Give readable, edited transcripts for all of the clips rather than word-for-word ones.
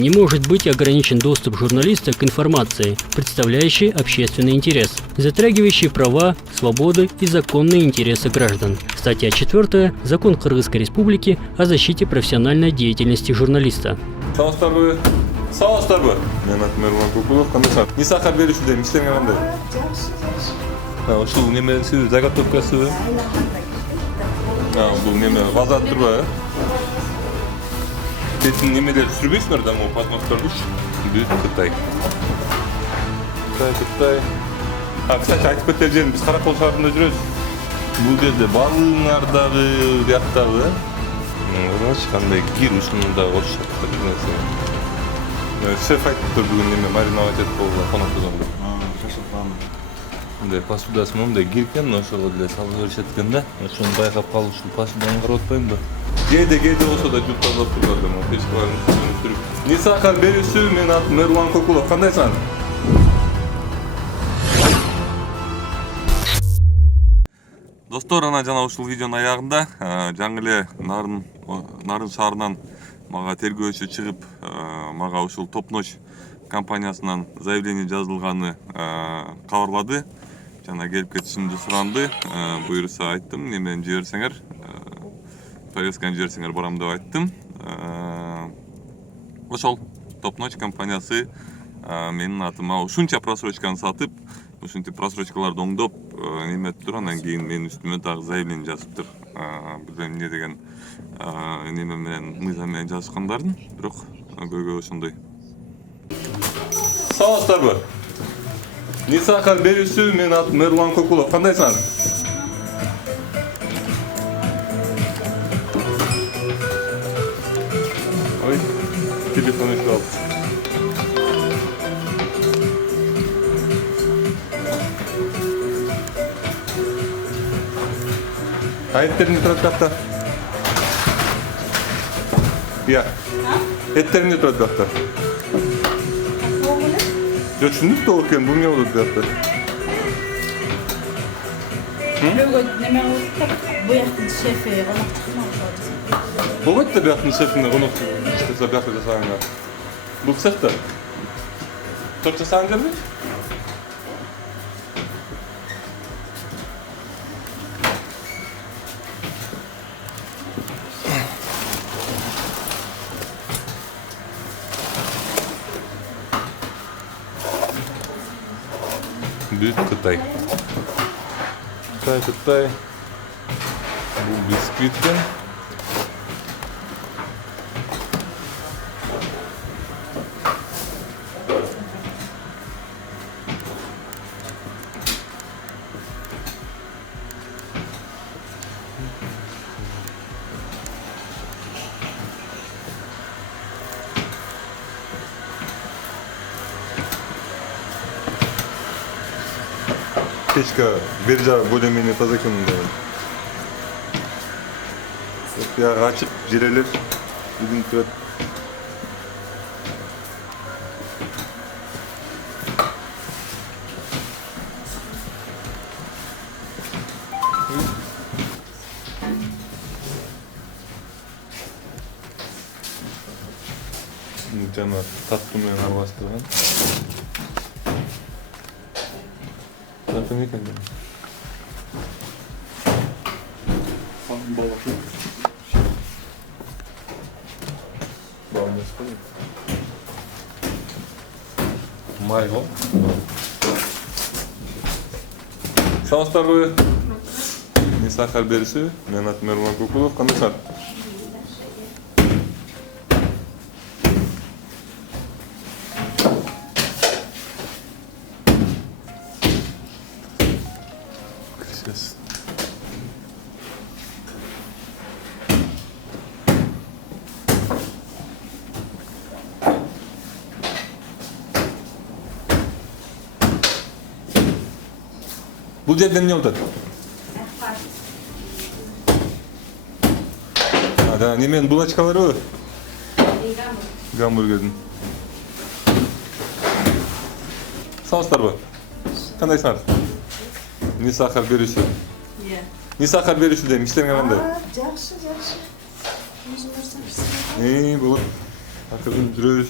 не может быть ограничен доступ журналиста к информации, представляющей общественный интерес, затрагивающей права, свободы и законные интересы граждан. Статья 4. Закон Кыргызской Республики о защите профессиональной деятельности журналиста. Саламатсыздарбы? Мен атым Эрлан Кукулов, кандайсыңар? Не сахар берушүдө иштеңер кандай? Ушул немеси заготовкасы? Бул неме базар турбайбы? Бетин немелер сүрбөйсүңөр да, могу подносктордучу. Бүт Кытай. Кытай. Кстати, айтып кетер жерим, биз Каракол шаарында жүрөбүз. Бул жерде балыңар дагы, бияктагы. Кандай гир ушунда кошушат бир нерсе. Шеф айтыптыр бүгүн неме мариновать этип коюлган коноктордон. Шашылган. Мындай посудасы мындай гир экен, ошого деле салып беришет экен да. Ошону байкап калып ушул посуданы карап атпайм да. Кээде болсо да жуп тазалап турат да, эч баарын сүрүп. Не сахар берүүсү, мен атым Эрлан Кукулов. Кандайсың? Достор, жана ушул видеонун аягында жаңы эле Нарын шаарынан мага тергөөчү чыгып, мага ушул Топ-Ночь компаниясынан заявление жазылганы кабарлады. Жана келип кетишимди суранды. Буюрса айттым, немени жиберсеңер, повестканы жиберсеңер барам деп айттым. Ошол Топ-Ночь компаниясы менин атыма ушунча просрочканы сатып, ушинтип просрочкаларды оңдоп, неметип тур, анан кийин менин үстүмө дагы заявление жазыптыр. Бул эмне деген неме менен, мыйзам менен жазышкандардын, бирок көбү ошондой. Саламатсыздарбы? Не сахар берүүсү, мен атым Эрлан Кукулов. Кандайсыңар? Ой, телефон өчүп алып. Эттериңди турат бакта. Я. Эттериңди турат бакта. Жок, түшүндүк толук экен, бул эмне болот бакта? Бөгөт неме болуп, буяктын шефи конок чыкмак. Болбойт да бияктын шефине конок иштесе бияка жасаганга. Бул цехта. Торт жасаган жерби? Бүт Кытай. Кытай. Бул бисквит экен. Печка бери жагы более-менее таза экен мындай. Бияга ачык жирелер илинип турат. Жана татуу менен аралаштырган. Bakın ne kadar. Balık. Balık. Maygo. Саламатсыздарбы? Не сахар берүүсү? Мен атым Эрлан Кукулов. Кандайсыңар? Бул жерден эмне болот? Да, неменин булочкаларыбы? Гамбургердин. Саламатсыздарбы? Кандайсыңар? Не сахар берүүсү? Не сахар берүүсү дейм, иштеңер кандай? Жакшы. Болот. Akıllı duruyoruz.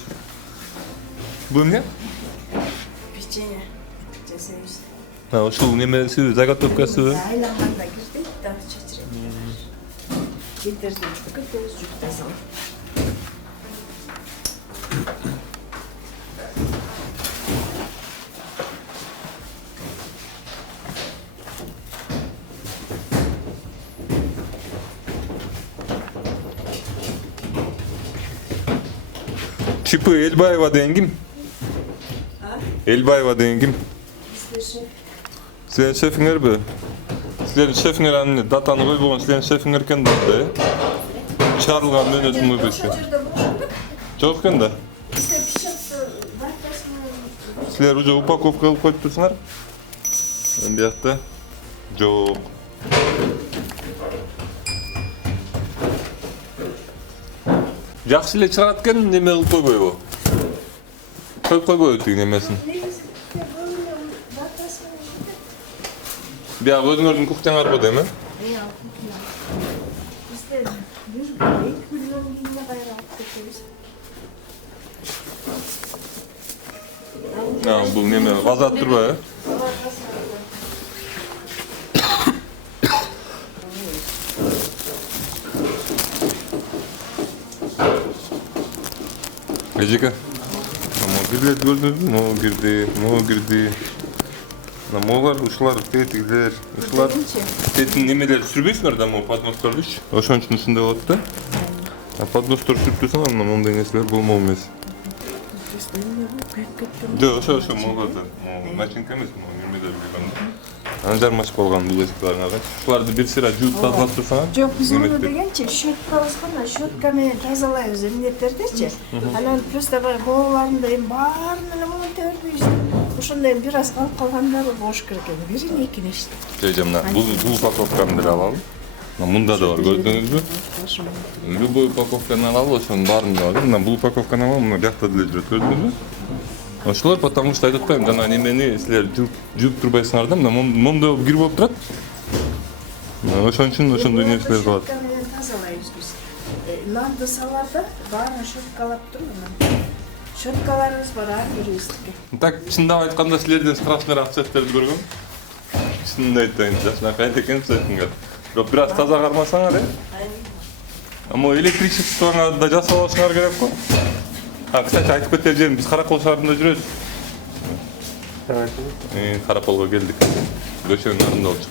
Bu ne? Печенье. Жасайбыз. Ha, ошол немеси заготовкасы. Айланганда кирди, да чечирет. Кетерди, көтөбүз жук тазалап. Чипы Эльбаева деген ким? Эльбаева деген ким? Силердин шефиңерби? Силердин шефиңер аны датаны койбогон, силердин шефиңер экен да, чыгарылган мөөнөтүн койбойсузбу? Жок экен да. Силер уже упаковка кылып коюп турсуңар? Биякта жок. Жакшы эле чыгарат экен, неме кылып койбойбу? Коюп койбойбу тиги немесин. Биягы өзүңөрдүн кухняңар бар эми? Бул неме газат турбайбы? Эжеке. Могу кирди. Могулар, ушулар, тетиглер, ушулар. Тетин немелер сүрбөйсүңөр да, могу подностордучу. Ошон үчүн ушундай болот да. Подностор сүрүп турсаң, анда моундай нерселер болмок эмес. Жок, ошо могу да. Начинка эмес, могу немелер болгон. Аны жармашып алган билесиңер. Ушуларды бир сыра жууп тазалап турсаң. Жок, биз муну дегенчи, щеткабыз гана, щетка менен тазалайбыз эмнеттердичи. Анан просто бооларында эми баарын эле муну тербейбиз. Ошондой бир аз калып калгандары бош керек экен. Бирин экини ишти. Жок, мына бул упаковканы деле алалы. Мында да бар, көрдүңүзбү? Любой упаковканы алалы, ошонун баарын да бар. Мына бул упаковканы алалы, мына биякта деле жүрөт, көрдүңүзбү? Ошолор потому что айтып атпаймынбы, жана немени силер жууп турбайсыңар да, мына мондой кир болуп турат. Ошон үчүн ошондой нерселер калат. Щетка менен тазалайбыз биз. Нанды саларда баарын щеткалап туруп, щеткаларыбыз бар ар бирибиздики. Так, чындап айтканда силерден страшныйраак цехтерди көргөм. Чынын айтайын, жакшынакай экен цехиңер. Бирок бир аз таза кармасаңар, Amo электричествоңа да жасап алышыңар керек го. Кстати, айтып кетер жерим, биз Каракол шаарында жүрөбүз. Караколго келдик. Көчөнүн артында болчу.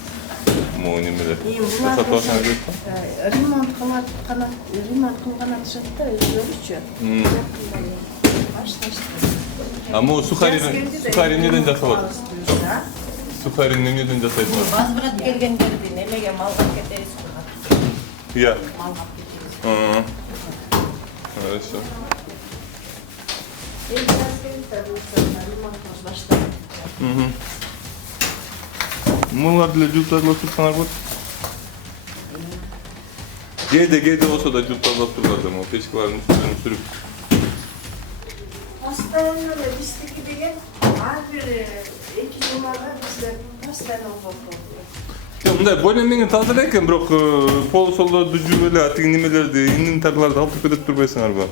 Могу немелер. Жасап алышыңар керек го. Ремонт кылган атышат да, өзүлөрүчү. Могу сухари неден жасалат? Сухари эмнеден жасайсыңар? Базбырат келгендерди немеге малга кетебиз кылган. Иә. Малга кетебиз. Хорошо. Мулар деле жууп тазалап турсаңар болот. Кээде болсо да жууп тазалап турулат да, могу печкалардын үстүн сүрүп. Постоянно эле биздики деген ар бир 2 жылга биздер постоянно болот. Мындай более-менее таза эле экен, бирок полусолдорду жууп эле тиги немелерди, инвентарларды алып кетип турбайсыңарбы?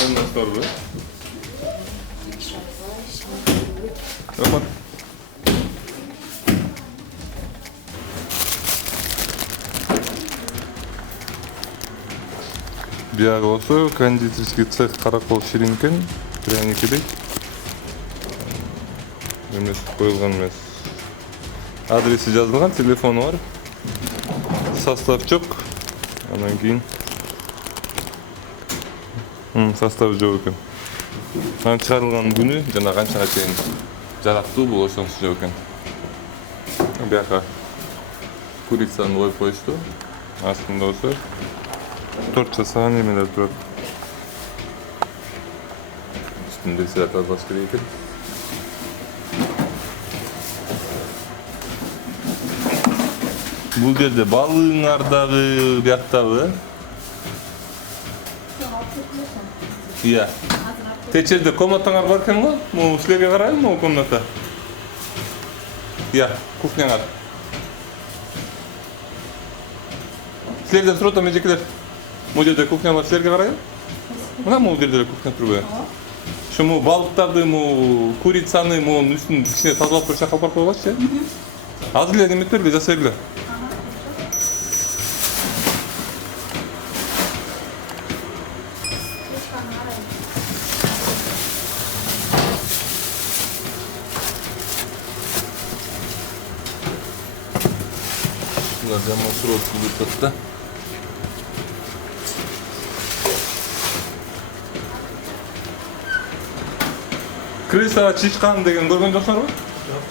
Sen nasıl sordu? Tamam. Биягы болсо кондитерский цех Каракол Ширинкен, пряникидей. Эмес коюлган эмес. Адреси жазылган, телефону бар. Состав жок. Анан кийин состав жок экен. Анан чыгарылган күнү жана канчага чейин жараттуу бул ошонусу жок экен. Бияка курицаны коюп коюшту. Астында болсо 4 жасаган немелер турат. Üstünde sıra тазалаш керек экен. Бул жерде балыгыңар дагы, бияктагы. Iya. Течерде комнатаңар бар экен го? Могу силерге карайбы могу комната? Iya, кухняңар. Силерден сурап атам эжекелер. Могу жерде кухня бар, силерге карайбы? Мына могу жерде эле кухня турбайбы? Ошо могу балыктарды, могу курицаны, могу үстүн кичине тазалап туруп чакалып барып койгочу, азыр эле неме бергиле, жасай бергиле. Bunlardan motor oturup tuttu. Крыса чычкан деген көргөн жоксуңарбы? Жок.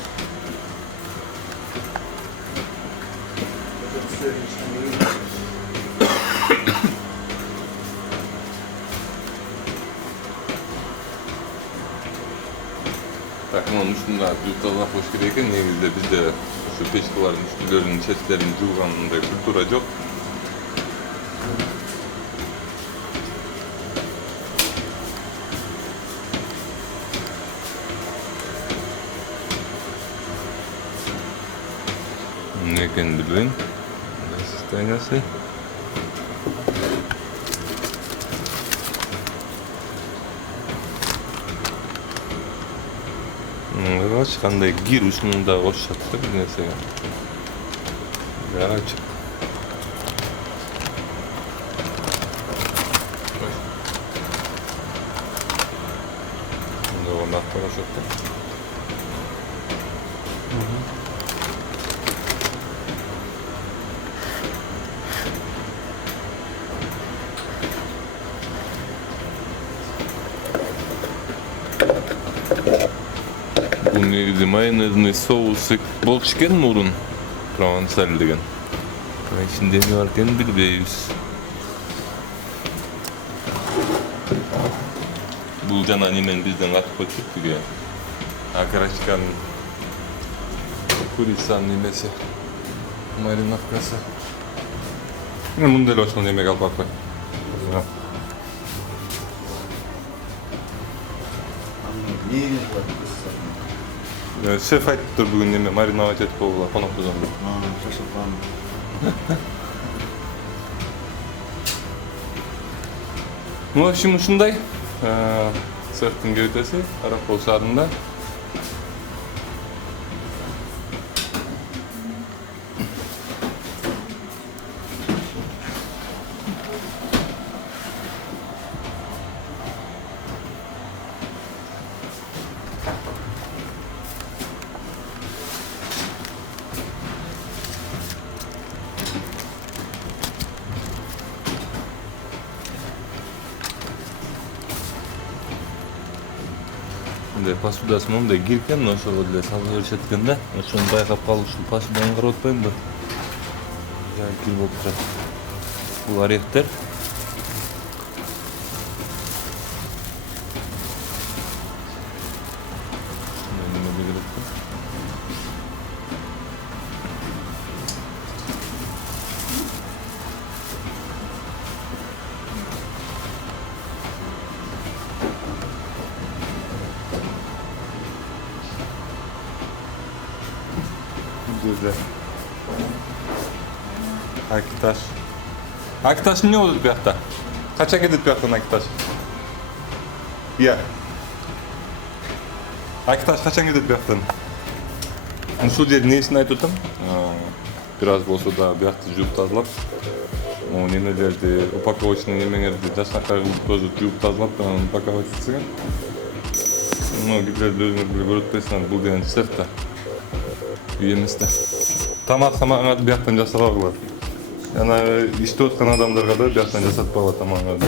Так, мунун үстүндө тазалап коюш керек экен. Негизинде бизде ушу печкалардын үстүлөрүнүн четтерин жуугандай культура жок. Ne ekeni bileyim. Состояние. Ачкандай гир үстүндө кошушат да бир нерсеге. Гарачы. Мында накталашат да. Бул негизи майонезный соус болчу экен мурун, провансаль деген. Ичинде эмне бар экенин билбейбиз. Бул жана немен бизден катып коюштук тиги. Окрачкан курицанын немеси, мариновкасы. Мындай эле ошол немеге алып барып кой. Шеф айтып тур бүгүн неме мариновать этип койгула, конокко зомбу. Шашылган. В общем, ушундай. Цехтин кебетеси Аракол шаарында. Посудасы мындай киркен, ошого деле салып беришет экен да. Ошону байкап калып ушул посуданы карап атпаймынбы? Жай кир болуп турат. Бул орехтер. Неме керек да? Güzel. Akitaş. Akitaş ne oldu bir hafta? Kaça gidip bir hafta Akitaş? Ya. Akitaş kaça gidip bir hafta? Ушул жердин несин айтып атам? Бираз болсо да биякты жууп тазалап, немелерди, упаковочный немеңерди жашнакай кылып тоже жууп тазалап, упаковать этсең. Гитлерди өзүңөр биле көрүп атпайсыңар, бул деген цех да. Үй эмес да. Тамак бияктан жасабагыла. Жана иштеп аткан адамдарга да бияктан жасатпагыла тамагыңарды.